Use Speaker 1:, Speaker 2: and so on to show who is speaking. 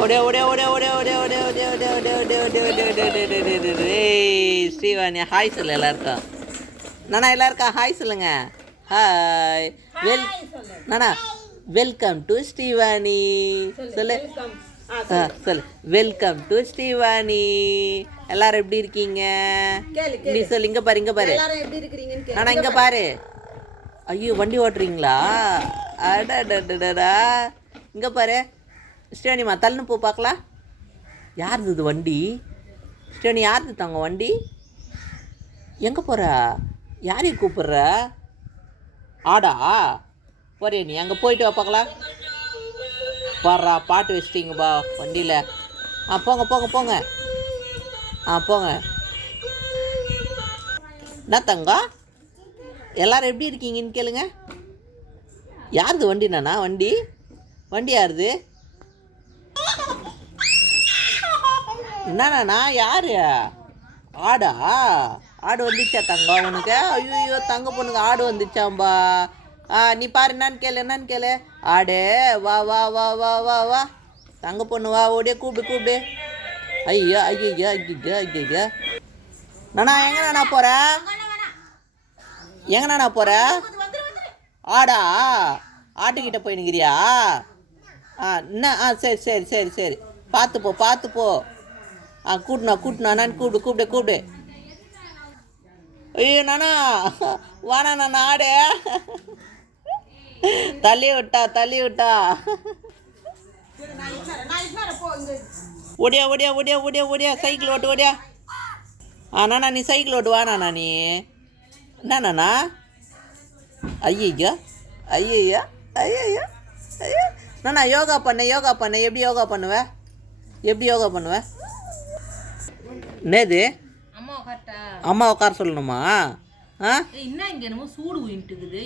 Speaker 1: ஓடே ஓடே ஓடே ஓடே ஓடே ஓடே ஓடே ஓடே ஓடே ஓடே ஓடே ஓடே ஓடே ஓடே ஓடே ஓடே ஓடே ஏய் ஸ்ரீவாணி ஹாய் சொல்லு எல்லாருக்கும். நானா எல்லாருக்கும் ஹாய் சொல்லுங்க. ஹாய் வெல் நானா வெல்கம் டு ஸ்ரீவாணி. சொல்லு ஆ சொல்லு. Welcome to Srivani. எல்லாரும் எப்படி இருக்கீங்க? நீ சொல்லு இங்க பாரு இங்க பாரு. நானா இங்க பாரு. ஐயோ வண்டி ஓட்டுறீங்களா? அடடடடடா. இங்க பாரு. ஸ்ரீவாணிமா தள்ளுன்னு போ பார்க்கலாம். யாருது இது வண்டி? ஸ்ரீவாணி யாருது தாங்க வண்டி? எங்கே போகிற யாரையும் கூப்பிட்ற? ஆடா போறியா நீ அங்கே போயிட்டு வா பார்க்கலாம். பாடுறா பாட்டு வச்சிட்டிங்கப்பா வண்டியில். ஆ போங்க போங்க போங்க. ஆ போங்க. என்ன தங்கம் எல்லாரும் எப்படி இருக்கீங்கன்னு கேளுங்க. யாருது வண்டி நானா? வண்டி? வண்டி யாருது என்னண்ணா யார்? ஆடா? ஆடு வந்துச்சா தங்கம் உனக்கு? ஐயோ தங்க பொண்ணுங்க ஆடு வந்துச்சாம்பா. ஆ நீ பாரு என்னன்னு கேளு என்னன்னு கேளு. ஆடு வா வா வா வா வா வா. தங்க பொண்ணு வா ஓடியே கூப்பிடு கூப்பிடு. ஐயோ ஐயோ ஐயோ ஐயோ நானா எங்க நானா போகிறேன் எங்க நானா போகிற ஆடா ஆட்டுக்கிட்ட போயினுக்கிறியா ஆ என்ன? ஆ சரி சரி சரி சரி. பார்த்துப்போ பார்த்துப்போ ஆ கூட்டினா கூட்டினா நான் கூப்பிடு கூப்பிடு கூப்பிடு. ஐயோ நானா? வாடா நான் ஆடு தள்ளி விட்டா தள்ளி விட்டா. ஓடியா ஓடியா ஓடியா ஓடியா ஓடியா சைக்கிள் ஓட்டு ஓடியா. ஆ நீ சைக்கிள் ஓட்டு வா நீ. என்னண்ணா ஐயா ஐயய்யா ஐயய்யா ஐயா நானா யோகா பண்ண யோகா பண்ண. எப்படி யோகா பண்ணுவ? எப்படி யோகா பண்ணுவேன் என்னது? அம்மா உட்கார சொல்லணுமா? ஆ?
Speaker 2: என்ன இங்க என்னமோ சூடு உயின்ட்டுக்குது.